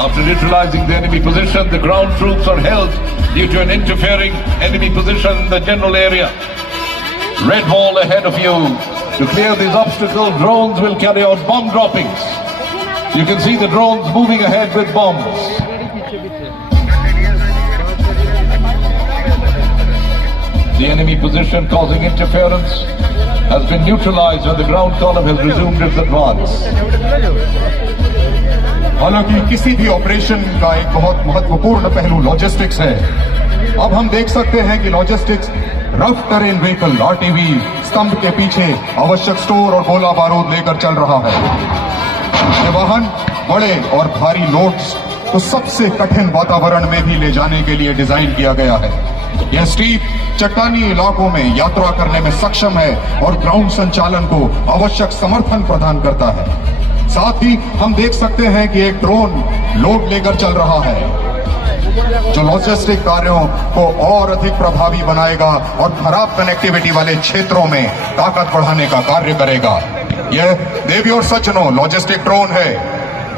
After neutralizing the enemy position, the ground troops are held due to an interfering enemy position in the general area. Red wall ahead of you. To clear these obstacles, drones will carry out bomb droppings. You can see the drones moving ahead with bombs. The enemy position causing interference has been neutralized and the ground column has resumed its advance. हालांकि किसी भी operation का एक बहुत महत्वपूर्ण पहलू logistics है। अब हम देख सकते हैं कि logistics rough terrain vehicle RTV स्तंभ के पीछे आवश्यक स्टोर और गोला बारूद लेकर चल रहा है। ये वाहन बड़े और भारी लोड्स को सबसे कठिन वातावरण में भी ले जाने के लिए डिजाइन किया गया है। यह स्टीप चट्टानी इलाकों में यात्रा करने में सक्षम है और ग्राउंड संचालन को आवश्यक समर्थन प्रदान करता है। साथ ही हम देख सकते हैं कि एक ड्रोन लोड लेकर चल रहा है जो लॉजिस्टिक कार्यों को और अधिक प्रभावी बनाएगा और खराब कनेक्टिविटी वाले क्षेत्रों में ताकत बढ़ाने का कार्य करेगा। यह देवी और सज्जनों लॉजिस्टिक ड्रोन है।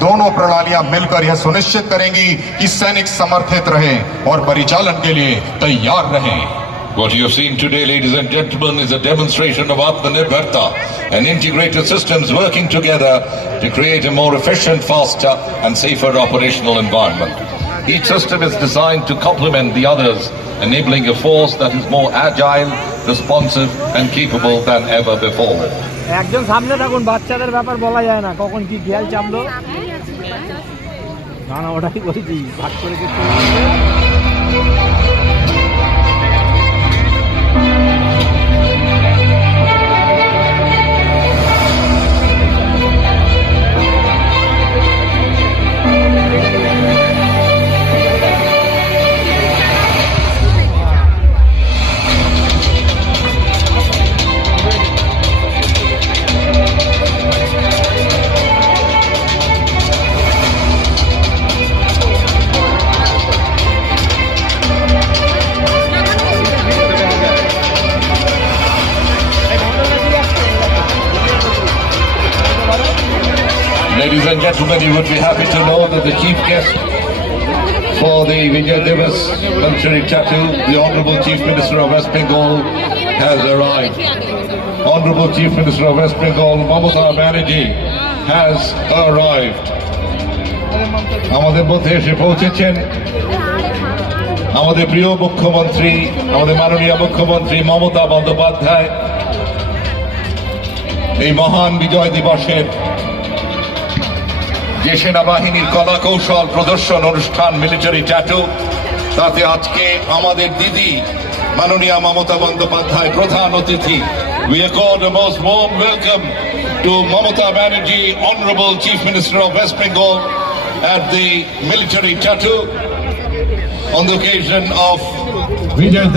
दोनों प्रणालियां मिलकर यह सुनिश्चित करेंगी कि सैनिक समर्थित रहें और परिचालन के लिए तैयार रहें। What you have seen today, ladies and gentlemen, is a demonstration of Atmanirbharta and integrated systems working together to create a more efficient, faster and safer operational environment. Each system is designed to complement the others, enabling a force that is more agile, responsive and capable than ever before. একজন সামনে থাকুন, বাচ্চাদের ব্যাপার বলা যায় না কখন কি খেয়াল চাপলো। না না ওটাই বলছি ভাগ করে কিছু। Ladies and gentlemen, you would be happy to know that the chief guest for the Vijay Diwas military tattoo, the Honorable Chief Minister of West Bengal, has arrived. Honorable Chief Minister of West Bengal, Mamata Banerjee, has arrived. আমাদের মধ্যে এসে পৌঁছেছেন আমাদের প্রিয় মুখ্যমন্ত্রী, আমাদের মাননীয় মুখ্যমন্ত্রী মমতা বন্দ্যোপাধ্যায়। এই মহান বিজয় দিবসের যে সেনাবাহিনীর কলা কৌশল প্রদর্শন অনুষ্ঠান মিলিটারি ট্যাটু, তাতে আজকে আমাদের দিদি মাননীয় মমতা বন্দ্যোপাধ্যায় প্রধান অতিথি। We accord a most warm welcome to Mamata Banerjee, Honorable Chief Minister of West Bengal, at the military tattoo on the occasion of Vijay